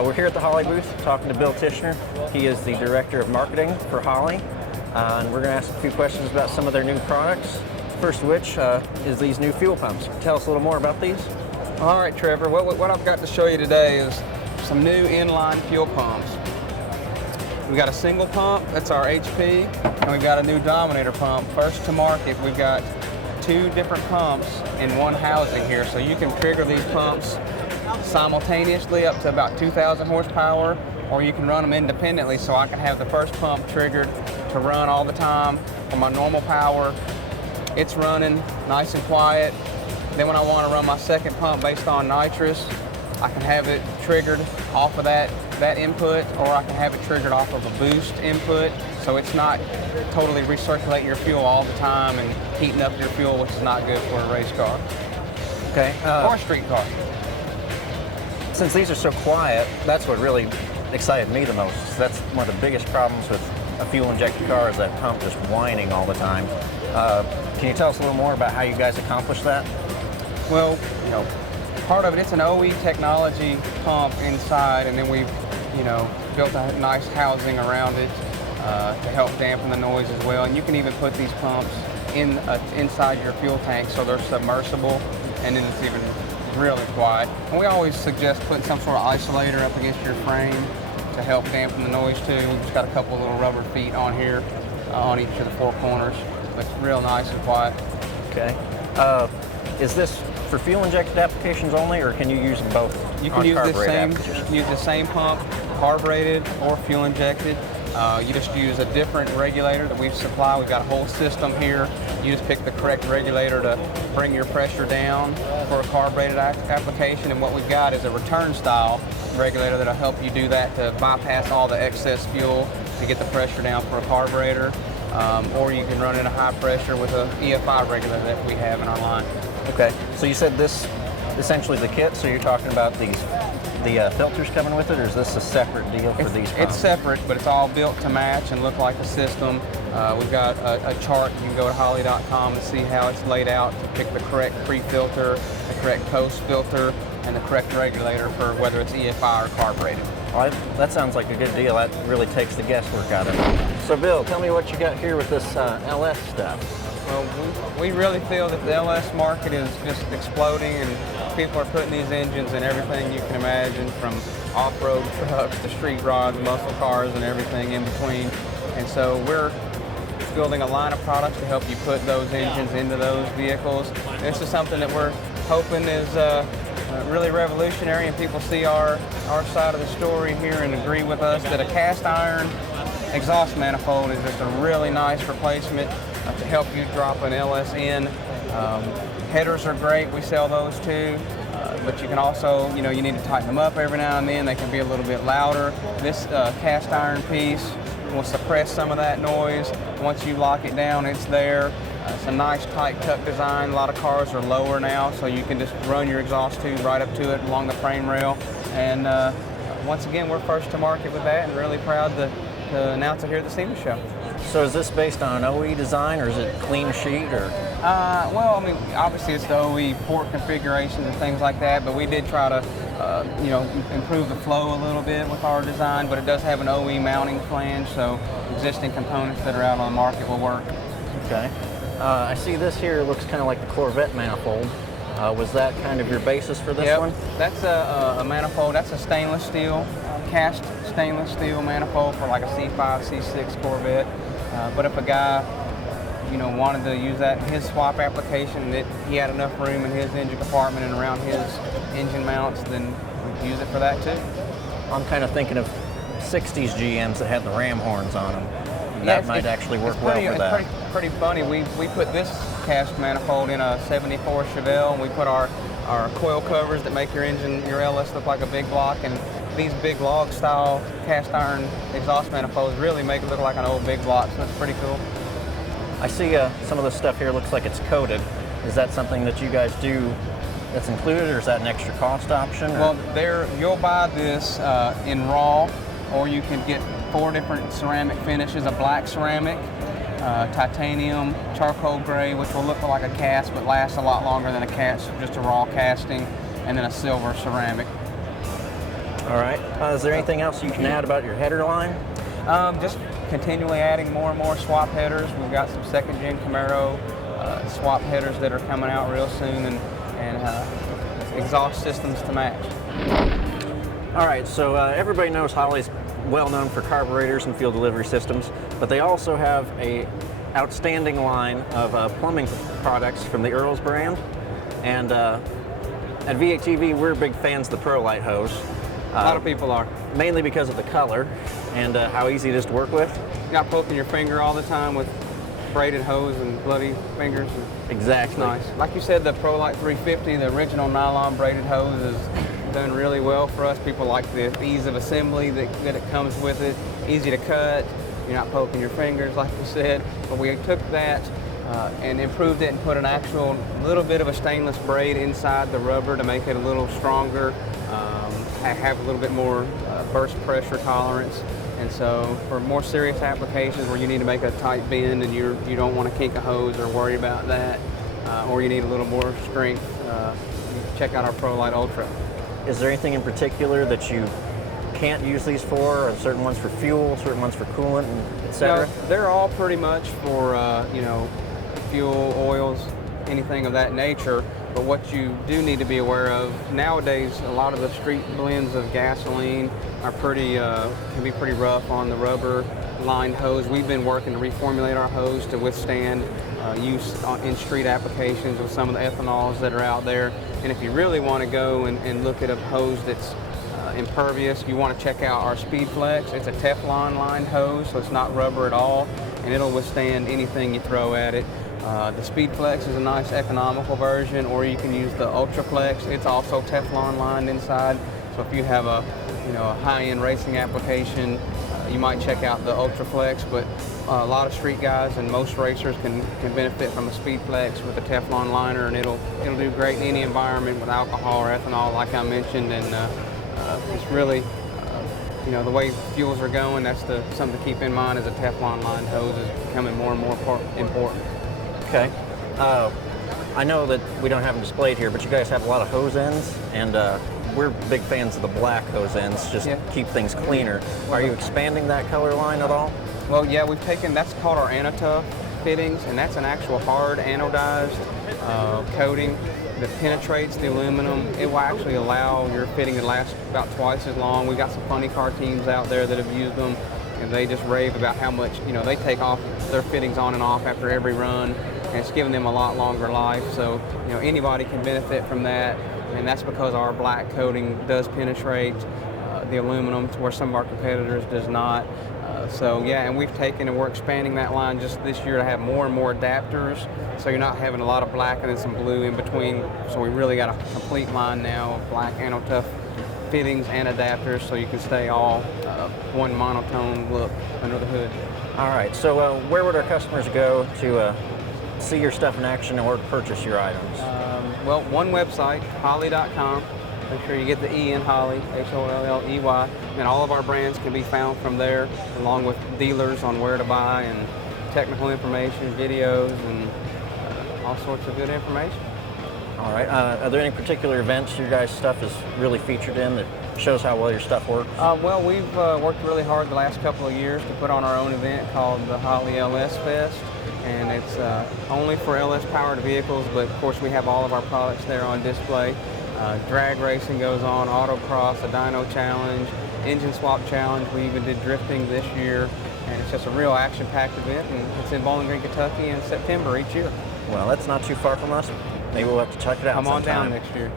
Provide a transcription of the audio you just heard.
We're here at the Holley booth talking to Bill Tichenor. He is the Director of Marketing for Holley, and we're going to ask a few questions about some of their new products. First of which is these new fuel pumps. Tell us a little more about these. All right, Trevor, what I've got to show you today is some new inline fuel pumps. We've got a single pump, that's our HP, and we've got a new Dominator pump. First to market, we've got two different pumps in one housing here, so you can trigger these pumps simultaneously up to about 2,000 horsepower, or you can run them independently, so I can have the first pump triggered to run all the time on my normal power. It's running nice and quiet. Then when I want to run my second pump based on nitrous, I can have it triggered off of that input, or I can have it triggered off of a boost input, so it's not totally recirculating your fuel all the time and heating up your fuel, which is not good for a race car. Okay. Or a street car. Since these are so quiet, that's what really excited me the most. That's one of the biggest problems with a fuel-injected car is that pump just whining all the time. Can you tell us a little more about how you guys accomplish that? Well, part of it, it's an OE technology pump inside, and then we've, built a nice housing around it to help dampen the noise as well. And you can even put these pumps inside your fuel tank, so they're submersible, and then it's even really quiet. And we always suggest putting some sort of isolator up against your frame to help dampen the noise too. We've just got a couple of little rubber feet on here on each of the four corners, but it's real nice and quiet. Okay. Is this for fuel-injected applications only, or can you use them both? You can use the same pump, carbureted or fuel-injected. You just use a different regulator that we've supplied. We've got a whole system here. You just pick the correct regulator to bring your pressure down for a carbureted application. And what we've got is a return style regulator that'll help you do that to bypass all the excess fuel to get the pressure down for a carburetor. Or you can run it at high pressure with an EFI regulator that we have in our line. Okay, so you said this essentially is the kit, so you're talking about the filters coming with it, or is this a separate deal for these pumps? It's separate, but it's all built to match and look like the system. We've got a chart. You can go to Holley.com and see how it's laid out to pick the correct pre-filter, the correct post-filter, and the correct regulator for whether it's EFI or carbureted. All right, that sounds like a good deal. That really takes the guesswork out of it. So Bill, tell me what you got here with this LS stuff. Well, we really feel that the LS market is just exploding, and people are putting these engines in everything you can imagine, from off-road trucks to street rods, muscle cars, and everything in between. And so we're building a line of products to help you put those engines into those vehicles. This is something that we're hoping is really revolutionary, and people see our side of the story here and agree with us that a cast iron exhaust manifold is just a really nice replacement to help you drop an LS in. Headers are great, we sell those too, but you can also, you need to tighten them up every now and then. They can be a little bit louder. This cast iron piece will suppress some of that noise. Once you lock it down, it's there. It's a nice tight cut design. A lot of cars are lower now, so you can just run your exhaust tube right up to it along the frame rail. And once again, we're first to market with that, and really proud to announce it here at the SEMA show. So is this based on an OE design, or is it clean sheet, or? Well, I mean, obviously it's the OE port configurations and things like that, but we did try to, improve the flow a little bit with our design, but it does have an OE mounting flange, so existing components that are out on the market will work. Okay. I see this here looks kind of like the Corvette manifold. Was that kind of your basis for this one? That's a manifold. That's a stainless steel, cast stainless steel manifold for like a C5, C6 Corvette. But if a guy, wanted to use that in his swap application, that he had enough room in his engine compartment and around his engine mounts, then we could use it for that too. I'm kind of thinking of 60s GMs that had the ram horns on them. And that might actually work well for that. It's pretty funny. We put this cast manifold in a 74 Chevelle, and we put our coil covers that make your LS look like a big block, and these big log style cast iron exhaust manifolds really make it look like an old big block, so that's pretty cool. I see some of this stuff here looks like it's coated. Is that something that you guys do that's included, or is that an extra cost option? Or? Well, you'll buy this in raw, or you can get 4 different ceramic finishes: a black ceramic, titanium, charcoal gray, which will look like a cast but lasts a lot longer than a cast, just a raw casting, and then a silver ceramic. All right. Is there anything else you can add about your header line? Just continually adding more and more swap headers. We've got some second-gen Camaro swap headers that are coming out real soon, and exhaust systems to match. All right, so everybody knows Holley's well known for carburetors and fuel delivery systems, but they also have a outstanding line of plumbing products from the Earl's brand. And at V8TV, we're big fans of the Pro Light hose. A lot of people are. Mainly because of the color and how easy it is to work with. You're not poking your finger all the time with braided hose and bloody fingers. Exactly. It's nice. Like you said, the Pro Light 350, the original nylon braided hose, is done really well for us. People like the ease of assembly that it comes with it. Easy to cut. You're not poking your fingers, like you said. But we took that and improved it and put an actual little bit of a stainless braid inside the rubber to make it a little stronger, have a little bit more burst pressure tolerance. And so for more serious applications where you need to make a tight bend and you don't want to kink a hose or worry about that, or you need a little more strength, check out our Pro Light Ultra. Is there anything in particular that you can't use these for, or certain ones for fuel, certain ones for coolant, etc.? No, they're all pretty much for fuel, oils, anything of that nature. But what you do need to be aware of nowadays, a lot of the street blends of gasoline are can be pretty rough on the rubber lined hose. We've been working to reformulate our hose to withstand use in street applications with some of the ethanols that are out there. And if you really want to go and look at a hose that's impervious, you want to check out our Speed Flex. It's a Teflon lined hose, so it's not rubber at all, and it'll withstand anything you throw at it. The Speed Flex is a nice economical version, or you can use the Ultra Flex. It's also Teflon lined inside, so if you have a high-end racing application, you might check out the Ultra Flex. But a lot of street guys and most racers can benefit from a Speed Flex with a Teflon liner, and it'll do great in any environment with alcohol or ethanol, like I mentioned. And it's really the way fuels are going. That's something to keep in mind. Is a Teflon lined hose is becoming more and more important. Okay. I know that we don't have them displayed here, but you guys have a lot of hose ends, and we're big fans of the black hose ends, just keep things cleaner. Are you expanding that color line at all? Well, yeah, that's called our Anatough fittings, and that's an actual hard anodized coating that penetrates the aluminum. It will actually allow your fitting to last about twice as long. We've got some funny car teams out there that have used them, and they just rave about how much, they take off their fittings on and off after every run, and it's giving them a lot longer life. So, anybody can benefit from that, and that's because our black coating does penetrate the aluminum to where some of our competitors does not. So yeah, and we've taken and we're expanding that line just this year to have more and more adapters, so you're not having a lot of black and then some blue in between. So we really got a complete line now of black Anatough fittings and adapters, so you can stay all one monotone look under the hood. All right, so where would our customers go to see your stuff in action or purchase your items? Well, one website, Holley.com. Make sure you get the E in Holley, Holley, and all of our brands can be found from there, along with dealers on where to buy and technical information, videos, and all sorts of good information. All right. Are there any particular events your guys' stuff is really featured in that shows how well your stuff works? Well, we've worked really hard the last couple of years to put on our own event called the Holley LS Fest, and it's only for LS powered vehicles, but of course we have all of our products there on display. Drag racing goes on, autocross, a dyno challenge, engine swap challenge. We even did drifting this year, and it's just a real action-packed event, and it's in Bowling Green, Kentucky in September each year. Well, that's not too far from us. Maybe we'll have to check it out Come on sometime. down next year.